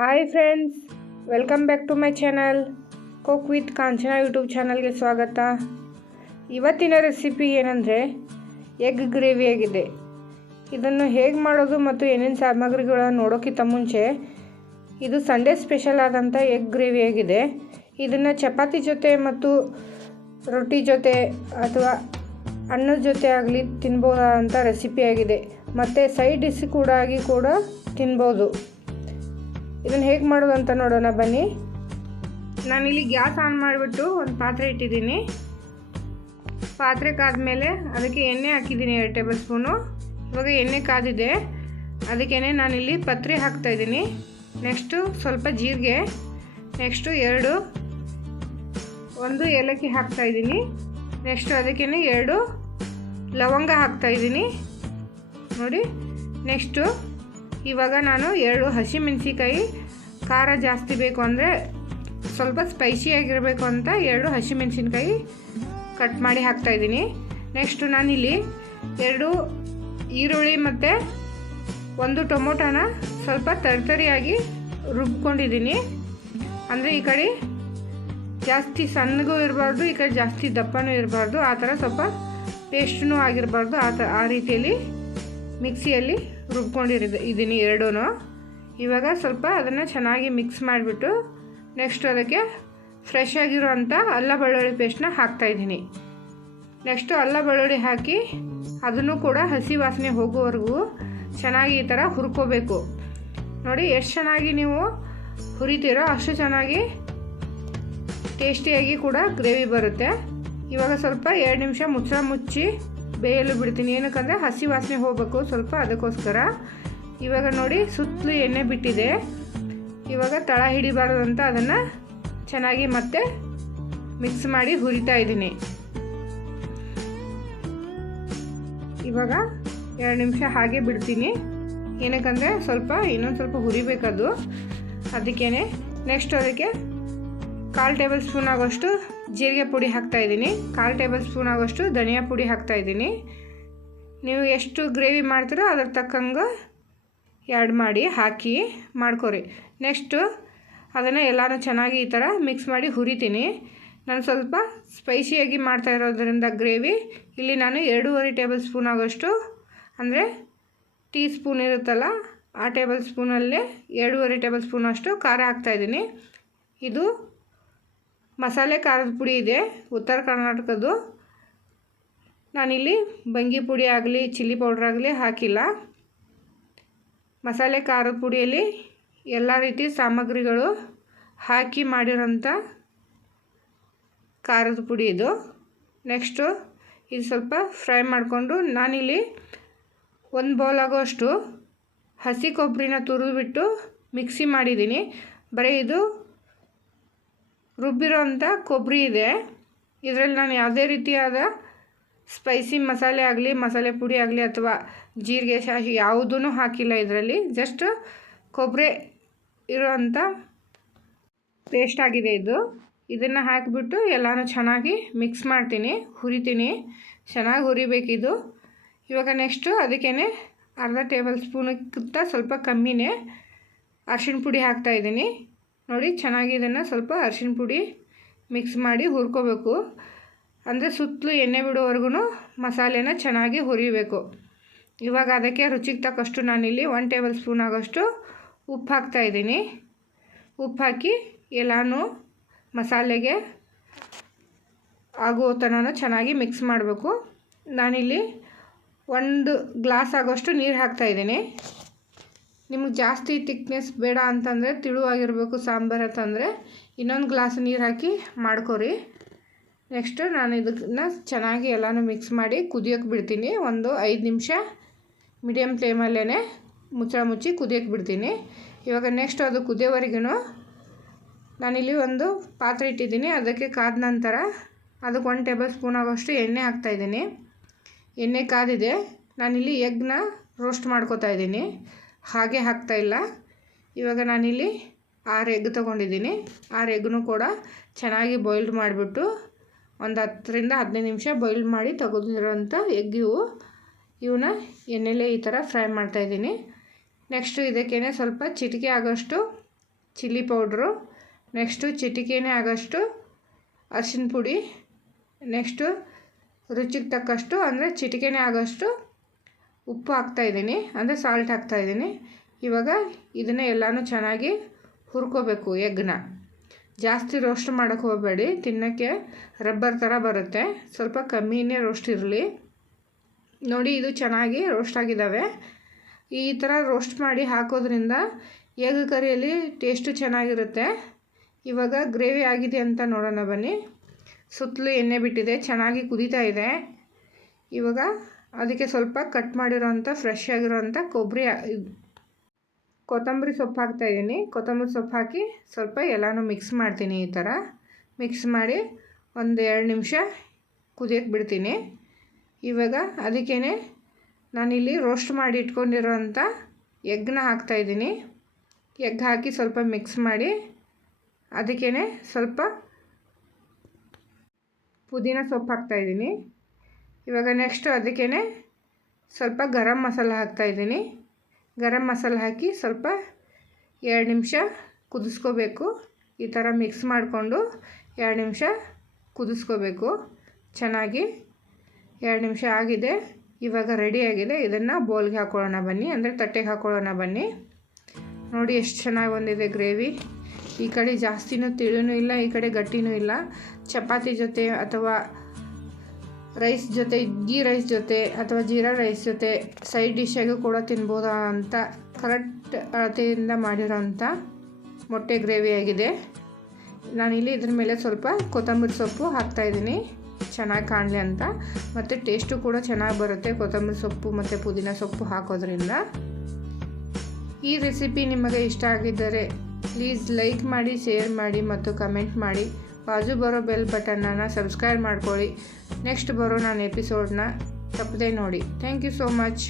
Hi friends welcome back to my channel cook with Kanchana YouTube ಚಾನಲ್ಗೆ ಸ್ವಾಗತ. ಇವತ್ತಿನ recipe ಏನಂದರೆ ಎಗ್ ಗ್ರೇವಿ ಆಗಿದೆ. ಇದನ್ನು ಹೇಗೆ ಮಾಡೋದು ಮತ್ತು ಏನೇನು ಸಾಮಗ್ರಿಗಳನ್ನು ನೋಡೋಕ್ಕಿಂತ ಮುಂಚೆ, ಇದು ಸಂಡೇ ಸ್ಪೆಷಲ್ ಆದಂಥ ಎಗ್ ಗ್ರೇವಿ ಆಗಿದೆ. ಇದನ್ನು ಚಪಾತಿ ಜೊತೆ ಮತ್ತು ರೊಟ್ಟಿ ಜೊತೆ ಅಥವಾ ಅನ್ನದ ಜೊತೆ ಆಗಲಿ ತಿನ್ಬೋದಾದಂಥ ರೆಸಿಪಿಯಾಗಿದೆ ಮತ್ತು ಸೈಡ್ ಡಿಶ್ ಕೂಡ ಆಗಿ ಕೂಡ ತಿನ್ಬೋದು. ಇದನ್ನು ಹೇಗೆ ಮಾಡೋದು ಅಂತ ನೋಡೋಣ, ಬನ್ನಿ. ನಾನಿಲ್ಲಿ ಗ್ಯಾಸ್ ಆನ್ ಮಾಡಿಬಿಟ್ಟು ಒಂದು ಪಾತ್ರೆ ಇಟ್ಟಿದ್ದೀನಿ. ಪಾತ್ರೆ ಕಾದ್ಮೇಲೆ ಅದಕ್ಕೆ ಎಣ್ಣೆ ಹಾಕಿದ್ದೀನಿ ಎರಡು ಟೇಬಲ್ ಸ್ಪೂನು. ಇವಾಗ ಎಣ್ಣೆ ಕಾದಿದೆ. ಅದಕ್ಕೇ ನಾನಿಲ್ಲಿ ಪತ್ರೆ ಹಾಕ್ತಾಯಿದ್ದೀನಿ ನೆಕ್ಸ್ಟು ಸ್ವಲ್ಪ ಜೀರಿಗೆ, ನೆಕ್ಸ್ಟು ಎರಡು, ಒಂದು ಏಲಕ್ಕಿ ಹಾಕ್ತಾಯಿದ್ದೀನಿ ನೆಕ್ಸ್ಟು ಅದಕ್ಕೇ ಎರಡು ಲವಂಗ ಹಾಕ್ತಾಯಿದ್ದೀನಿ ನೋಡಿ, ನೆಕ್ಸ್ಟು ಇವಾಗ ನಾನು ಎರಡು ಹಸಿಮೆಣಸಿಕಾಯಿ ಖಾರ ಜಾಸ್ತಿ ಬೇಕು ಅಂದರೆ ಸ್ವಲ್ಪ ಸ್ಪೈಸಿಯಾಗಿರಬೇಕು ಅಂತ ಎರಡು ಹಸಿಮೆಣಸಿನ್ಕಾಯಿ ಕಟ್ ಮಾಡಿ ಹಾಕ್ತಾಯಿದ್ದೀನಿ ನೆಕ್ಸ್ಟು ನಾನಿಲ್ಲಿ ಎರಡು ಈರುಳ್ಳಿ ಮತ್ತು ಒಂದು ಟೊಮೊಟೊನ ಸ್ವಲ್ಪ ತರಿತರಿಯಾಗಿ ರುಬ್ಕೊಂಡಿದ್ದೀನಿ. ಅಂದರೆ ಈ ಕಡೆ ಜಾಸ್ತಿ ಸಣ್ಣಗೂ ಇರಬಾರ್ದು, ಈ ಕಡೆ ಜಾಸ್ತಿ ದಪ್ಪನೂ ಇರಬಾರ್ದು. ಆ ಥರ ಸ್ವಲ್ಪ ಪೇಸ್ಟ್ನೂ ಆಗಿರಬಾರ್ದು. ಆ ಥರ ಆ ರೀತಿಯಲ್ಲಿ ಮಿಕ್ಸಿಯಲ್ಲಿ ರುಬ್ಕೊಂಡಿರಿದ ಇದ್ದೀನಿ ಎರಡೂ ಇವಾಗ ಸ್ವಲ್ಪ ಅದನ್ನು ಚೆನ್ನಾಗಿ ಮಿಕ್ಸ್ ಮಾಡಿಬಿಟ್ಟು ನೆಕ್ಸ್ಟ್ ಅದಕ್ಕೆ ಫ್ರೆಶ್ ಆಗಿರೋವಂಥ ಅಲ್ಲ ಬೆಳ್ಳುಳ್ಳಿ ಪೇಸ್ಟ್ನ ಹಾಕ್ತಾಯಿದ್ದೀನಿ ನೆಕ್ಸ್ಟು ಅಲ್ಲ ಬೆಳ್ಳುಳ್ಳಿ ಹಾಕಿ ಅದನ್ನು ಕೂಡ ಹಸಿ ವಾಸನೆ ಹೋಗೋವರೆಗೂ ಚೆನ್ನಾಗಿ ಈ ಥರ ಹುರ್ಕೋಬೇಕು. ನೋಡಿ ಎಷ್ಟು ಚೆನ್ನಾಗಿ ನೀವು ಹುರಿತೀರೋ ಅಷ್ಟು ಚೆನ್ನಾಗಿ ಟೇಸ್ಟಿಯಾಗಿ ಕೂಡ ಗ್ರೇವಿ ಬರುತ್ತೆ. ಇವಾಗ ಸ್ವಲ್ಪ ಎರಡು ನಿಮಿಷ ಮುಚ್ಚಳ ಮುಚ್ಚಿ ಬೇಯಲು ಬಿಡ್ತೀನಿ. ಏನಕ್ಕಂದರೆ ಹಸಿ ವಾಸನೆ ಹೋಗಬೇಕು ಸ್ವಲ್ಪ ಅದಕ್ಕೋಸ್ಕರ. ಇವಾಗ ನೋಡಿ ಸುತ್ತಲೂ ಎಣ್ಣೆ ಬಿಟ್ಟಿದೆ. ಇವಾಗ ತಳ ಹಿಡಿಬಾರ್ದು ಅಂತ ಅದನ್ನು ಚೆನ್ನಾಗಿ ಮತ್ತೆ ಮಿಕ್ಸ್ ಮಾಡಿ ಹುರಿತಾ ಇದ್ದೀನಿ. ಇವಾಗ ಎರಡು ನಿಮಿಷ ಹಾಗೆ ಬಿಡ್ತೀನಿ. ಏನಕ್ಕಂದರೆ ಸ್ವಲ್ಪ ಇನ್ನೊಂದು ಸ್ವಲ್ಪ ಹುರಿಬೇಕದು. ಅದಕ್ಕೇ ನೆಕ್ಸ್ಟ್ ಅದಕ್ಕೆ ಕಾಲು ಟೇಬಲ್ ಸ್ಪೂನ್ ಆಗೋಷ್ಟು ಜೀರಿಗೆ ಪುಡಿ ಹಾಕ್ತಾಯಿದ್ದೀನಿ ಕಾಲು ಟೇಬಲ್ ಸ್ಪೂನ್ ಆಗೋಷ್ಟು ಧನಿಯಾ ಪುಡಿ ಹಾಕ್ತಾಯಿದ್ದೀನಿ ನೀವು ಎಷ್ಟು ಗ್ರೇವಿ ಮಾಡ್ತೀರೋ ಅದ್ರ ತಕ್ಕಂಗೆ ಆ್ಯಡ್ ಮಾಡಿ, ಹಾಕಿ ಮಾಡ್ಕೊರಿ. ನೆಕ್ಸ್ಟು ಅದನ್ನು ಎಲ್ಲನೂ ಚೆನ್ನಾಗಿ ಈ ಥರ ಮಿಕ್ಸ್ ಮಾಡಿ ಹುರಿತೀನಿ. ನಾನು ಸ್ವಲ್ಪ ಸ್ಪೈಸಿಯಾಗಿ ಮಾಡ್ತಾ ಇರೋದ್ರಿಂದ ಗ್ರೇವಿ, ಇಲ್ಲಿ ನಾನು ಎರಡೂವರೆ ಟೇಬಲ್ ಸ್ಪೂನ್ ಆಗೋಷ್ಟು, ಅಂದರೆ ಟೀ ಸ್ಪೂನ್ ಇರುತ್ತಲ್ಲ, ಆ ಟೇಬಲ್ ಸ್ಪೂನಲ್ಲೇ ಎರಡೂವರೆ ಟೇಬಲ್ ಸ್ಪೂನ್ ಅಷ್ಟು ಖಾರ ಹಾಕ್ತಾಯಿದ್ದೀನಿ ಇದು ಮಸಾಲೆ ಖಾರದ ಪುಡಿ ಇದೆ, ಉತ್ತರ ಕರ್ನಾಟಕದ್ದು. ನಾನಿಲ್ಲಿ ಬಂಗಿ ಪುಡಿ ಆಗಲಿ, ಚಿಲ್ಲಿ ಪೌಡ್ರ್ ಆಗಲಿ ಹಾಕಿಲ್ಲ. ಮಸಾಲೆ ಖಾರದ ಪುಡಿಯಲ್ಲಿ ಎಲ್ಲ ರೀತಿ ಸಾಮಗ್ರಿಗಳು ಹಾಕಿ ಮಾಡಿರೋಂಥ ಖಾರದ ಪುಡಿ ಇದು. ನೆಕ್ಸ್ಟು ಇದು ಸ್ವಲ್ಪ ಫ್ರೈ ಮಾಡಿಕೊಂಡು ನಾನಿಲ್ಲಿ ಒಂದು ಬೌಲ್ ಆಗೋಷ್ಟು ಹಸಿ ಕೊಬ್ಬರಿನ ತುರಿದ್ಬಿಟ್ಟು ಮಿಕ್ಸಿ ಮಾಡಿದ್ದೀನಿ. ಬರೀ ಇದು ರುಬ್ಬಿರೋಂಥ ಕೊಬ್ಬರಿ ಇದೆ. ಇದರಲ್ಲಿ ನಾನು ಯಾವುದೇ ರೀತಿಯಾದ ಸ್ಪೈಸಿ ಮಸಾಲೆ ಆಗಲಿ, ಮಸಾಲೆ ಪುಡಿ ಆಗಲಿ ಅಥವಾ ಜೀರಿಗೆ ಶಾಹಿ ಯಾವುದೂ ಹಾಕಿಲ್ಲ ಇದರಲ್ಲಿ. ಜಸ್ಟ್ ಕೊಬ್ಬರಿ ಇರೋವಂಥ ಪೇಸ್ಟ್ ಆಗಿದೆ ಇದು. ಇದನ್ನು ಹಾಕಿಬಿಟ್ಟು ಎಲ್ಲನೂ ಚೆನ್ನಾಗಿ ಮಿಕ್ಸ್ ಮಾಡ್ತೀನಿ, ಹುರಿತೀನಿ. ಚೆನ್ನಾಗಿ ಹುರಿಬೇಕಿದು. ಇವಾಗ ನೆಕ್ಸ್ಟು ಅದಕ್ಕೇ ಅರ್ಧ ಟೇಬಲ್ ಸ್ಪೂನಕ್ಕಿಂತ ಸ್ವಲ್ಪ ಕಮ್ಮಿನೇ ಅರ್ಶಿಣ ಪುಡಿ ಹಾಕ್ತಾಯಿದ್ದೀನಿ ನೋಡಿ, ಚೆನ್ನಾಗಿ ಇದನ್ನು ಸ್ವಲ್ಪ ಅರಿಶಿನ ಪುಡಿ ಮಿಕ್ಸ್ ಮಾಡಿ ಹುರ್ಕೋಬೇಕು. ಅಂದರೆ ಸುತ್ತಲೂ ಎಣ್ಣೆ ಬಿಡೋವರೆಗೂ ಮಸಾಲೆನ ಚೆನ್ನಾಗಿ ಹುರಿಬೇಕು. ಇವಾಗ ಅದಕ್ಕೆ ರುಚಿಗೆ ತಕ್ಕಷ್ಟು ನಾನಿಲ್ಲಿ ಒನ್ ಟೇಬಲ್ ಸ್ಪೂನ್ ಆಗೋಷ್ಟು ಉಪ್ಪು ಹಾಕ್ತಾಯಿದ್ದೀನಿ ಉಪ್ಪು ಹಾಕಿ ಎಲ್ಲನೂ ಮಸಾಲೆಗೆ ಆಗುವ ತನಕ ಚೆನ್ನಾಗಿ ಮಿಕ್ಸ್ ಮಾಡಬೇಕು. ನಾನಿಲ್ಲಿ ಒಂದು ಗ್ಲಾಸ್ ಆಗೋಷ್ಟು ನೀರು ಹಾಕ್ತಾಯಿದ್ದೀನಿ ನಿಮ್ಗೆ ಜಾಸ್ತಿ ತಿಕ್ನೆಸ್ ಬೇಡ ಅಂತಂದರೆ ತಿಳುವಾಗಿರಬೇಕು ಸಾಂಬಾರು ಅಂತಂದರೆ ಇನ್ನೊಂದು ಗ್ಲಾಸ್ ನೀರು ಹಾಕಿ ಮಾಡ್ಕೊರಿ. ನೆಕ್ಸ್ಟು ನಾನು ಇದನ್ನು ಚೆನ್ನಾಗಿ ಎಲ್ಲನೂ ಮಿಕ್ಸ್ ಮಾಡಿ ಕುದಿಯೋಕೆ ಬಿಡ್ತೀನಿ. ಒಂದು ಐದು ನಿಮಿಷ ಮೀಡಿಯಮ್ ಫ್ಲೇಮಲ್ಲೇ ಮುಚ್ಚಳ ಮುಚ್ಚಿ ಕುದಿಯೋಕೆ ಬಿಡ್ತೀನಿ. ಇವಾಗ ನೆಕ್ಸ್ಟ್ ಅದು ಕುದಿಯೋವರೆಗೂ ನಾನಿಲ್ಲಿ ಒಂದು ಪಾತ್ರೆ ಇಟ್ಟಿದ್ದೀನಿ. ಅದಕ್ಕೆ ಕಾದ ನಂತರ ಅದಕ್ಕೆ ಒಂದು ಟೇಬಲ್ ಸ್ಪೂನ್ ಆಗೋಷ್ಟು ಎಣ್ಣೆ ಹಾಕ್ತಾಯಿದ್ದೀನಿ ಎಣ್ಣೆ ಕಾದಿದೆ. ನಾನಿಲ್ಲಿ ಎಗ್ನ ರೋಸ್ಟ್ ಮಾಡ್ಕೋತಾ ಇದ್ದೀನಿ. ಹಾಗೆ ಹಾಕ್ತಾಯಿಲ್ಲ ಇವಾಗ ನಾನಿಲ್ಲಿ ಆರು ಎಗ್ ತೊಗೊಂಡಿದ್ದೀನಿ. ಆರು ಎಗ್ನೂ ಕೂಡ ಚೆನ್ನಾಗಿ ಬಾಯ್ಲ್ಡ್ ಮಾಡಿಬಿಟ್ಟು ಒಂದು ಹತ್ತರಿಂದ ಹದಿನೈದು ನಿಮಿಷ ಬಾಯ್ಲ್ ಮಾಡಿ ತೆಗೆದಿರೋಂಥ ಎಗ್ ಇವು. ಇವನ್ನ ಎಣ್ಣೆಲೆ ಈ ಥರ ಫ್ರೈ ಮಾಡ್ತಾಯಿದ್ದೀನಿ ನೆಕ್ಸ್ಟು ಇದಕ್ಕೇ ಸ್ವಲ್ಪ ಚಿಟಿಕೆ ಆಗೋಷ್ಟು ಚಿಲ್ಲಿ ಪೌಡ್ರು. ನೆಕ್ಸ್ಟು ಚಿಟಿಕೆನೇ ಆಗೋಷ್ಟು ಅರಿಶಿನ ಪುಡಿ. ನೆಕ್ಸ್ಟು ರುಚಿಗೆ ತಕ್ಕಷ್ಟು, ಅಂದರೆ ಚಿಟಿಕೆನೇ ಆಗೋಷ್ಟು ಉಪ್ಪು ಹಾಕ್ತಾಯಿದ್ದೀನಿ ಅಂದರೆ ಸಾಲ್ಟ್ ಹಾಕ್ತಾಯಿದ್ದೀನಿ ಇವಾಗ ಇದನ್ನು ಎಲ್ಲನೂ ಚೆನ್ನಾಗಿ ಹುರ್ಕೋಬೇಕು ಎಗ್ನ. ಜಾಸ್ತಿ ರೋಸ್ಟ್ ಮಾಡೋಕ್ಕೆ ಹೋಗಬೇಡಿ, ತಿನ್ನೋಕ್ಕೆ ರಬ್ಬರ್ ಥರ ಬರುತ್ತೆ. ಸ್ವಲ್ಪ ಕಮ್ಮಿನೇ ರೋಸ್ಟ್ ಇರಲಿ. ನೋಡಿ, ಇದು ಚೆನ್ನಾಗಿ ರೋಸ್ಟ್ ಆಗಿದ್ದಾವೆ ಈ ಥರ ರೋಸ್ಟ್ ಮಾಡಿ ಹಾಕೋದ್ರಿಂದ ಎಗ್ ಕರಿಯಲ್ಲಿ ಟೇಸ್ಟು ಚೆನ್ನಾಗಿರುತ್ತೆ. ಇವಾಗ ಗ್ರೇವಿ ಆಗಿದೆ ಅಂತ ನೋಡೋಣ ಬನ್ನಿ. ಸುತ್ತಲೂ ಎಣ್ಣೆ ಬಿಟ್ಟಿದೆ, ಚೆನ್ನಾಗಿ ಕುದೀತಾ ಇದೆ. ಇವಾಗ ಅದಕ್ಕೆ ಸ್ವಲ್ಪ ಕಟ್ ಮಾಡಿರೋಂಥ ಫ್ರೆಶ್ ಆಗಿರೋಂಥ ಕೊಬ್ಬರಿ ಕೊತ್ತಂಬರಿ ಸೊಪ್ಪು ಹಾಕ್ತಾಯಿದ್ದೀನಿ ಕೊತ್ತಂಬರಿ ಸೊಪ್ಪು ಹಾಕಿ ಸ್ವಲ್ಪ ಎಲ್ಲನೂ ಮಿಕ್ಸ್ ಮಾಡ್ತೀನಿ ಈ ಥರ. ಮಿಕ್ಸ್ ಮಾಡಿ ಒಂದು ಎರಡು ನಿಮಿಷ ಕುದಿಯಕ್ಕೆ ಬಿಡ್ತೀನಿ. ಇವಾಗ ಅದಕ್ಕೇ ನಾನಿಲ್ಲಿ ರೋಸ್ಟ್ ಮಾಡಿ ಇಟ್ಕೊಂಡಿರೋಂಥ ಎಗ್ನ ಹಾಕ್ತಾಯಿದ್ದೀನಿ ಎಗ್ ಹಾಕಿ ಸ್ವಲ್ಪ ಮಿಕ್ಸ್ ಮಾಡಿ ಅದಕ್ಕೇ ಸ್ವಲ್ಪ ಪುದೀನ ಸೊಪ್ಪು ಹಾಕ್ತಾಯಿದ್ದೀನಿ ಇವಾಗ ನೆಕ್ಸ್ಟು ಅದಕ್ಕೇ ಸ್ವಲ್ಪ ಗರಂ ಮಸಾಲ ಹಾಕ್ತಾಯಿದ್ದೀನಿ ಗರಂ ಮಸಾಲ ಹಾಕಿ ಸ್ವಲ್ಪ ಎರಡು ನಿಮಿಷ ಕುದಿಸ್ಕೋಬೇಕು. ಈ ಥರ ಮಿಕ್ಸ್ ಮಾಡಿಕೊಂಡು ಎರಡು ನಿಮಿಷ ಕುದಿಸ್ಕೋಬೇಕು. ಚೆನ್ನಾಗಿ ಎರಡು ನಿಮಿಷ ಆಗಿದೆ. ಇವಾಗ ರೆಡಿಯಾಗಿದೆ ಇದನ್ನು ಬೌಲ್ಗೆ ಹಾಕೊಳ್ಳೋಣ ಬನ್ನಿ. ಅಂದರೆ ತಟ್ಟೆಗೆ ಹಾಕೊಳ್ಳೋಣ ಬನ್ನಿ. ನೋಡಿ ಎಷ್ಟು ಚೆನ್ನಾಗಿ ಬಂದಿದೆ ಗ್ರೇವಿ ಈ ಕಡೆ ಜಾಸ್ತಿನೂ ತಿಳಿನೂ ಇಲ್ಲ, ಈ ಕಡೆ ಗಟ್ಟಿನೂ ಇಲ್ಲ. ಚಪಾತಿ ಜೊತೆ ಅಥವಾ ರೈಸ್ ಜೊತೆ ಗೀ ರೈಸ್ ಜೊತೆ ಅಥವಾ ಜೀರಾ ರೈಸ್ ಜೊತೆ ಸೈಡ್ ಡಿಶ್ಶಾಗೂ ಕೂಡ ತಿನ್ಬೋದಾ ಅಂತ ಕರೆಕ್ಟ್ ಅಳತೆಯಿಂದ ಮಾಡಿರೋಂಥ ಮೊಟ್ಟೆ ಗ್ರೇವಿ ಆಗಿದೆ. ನಾನಿಲ್ಲಿ ಇದ್ರ ಮೇಲೆ ಸ್ವಲ್ಪ ಕೊತ್ತಂಬರಿ ಸೊಪ್ಪು ಹಾಕ್ತಾಯಿದ್ದೀನಿ ಚೆನ್ನಾಗಿ ಕಾಣಲಿ ಅಂತ. ಮತ್ತು ಟೇಸ್ಟು ಕೂಡ ಚೆನ್ನಾಗಿ ಬರುತ್ತೆ ಕೊತ್ತಂಬರಿ ಸೊಪ್ಪು ಮತ್ತು ಪುದೀನ ಸೊಪ್ಪು ಹಾಕೋದ್ರಿಂದ. ಈ ರೆಸಿಪಿ ನಿಮಗೆ ಇಷ್ಟ ಆಗಿದ್ದರೆ ಪ್ಲೀಸ್ ಲೈಕ್ ಮಾಡಿ ಶೇರ್ ಮಾಡಿ ಮತ್ತು ಕಮೆಂಟ್ ಮಾಡಿ. ಬಾಜು ಬರೋ ಬೆಲ್ ಬಟನ್ನ ಸಬ್ಸ್ಕ್ರೈಬ್ ಮಾಡ್ಕೊಳ್ಳಿ. ನೆಕ್ಸ್ಟ್ ಬರೋ ನಾನು ಎಪಿಸೋಡ್ನ ತಪ್ಪದೆ ನೋಡಿ. Thank you so much.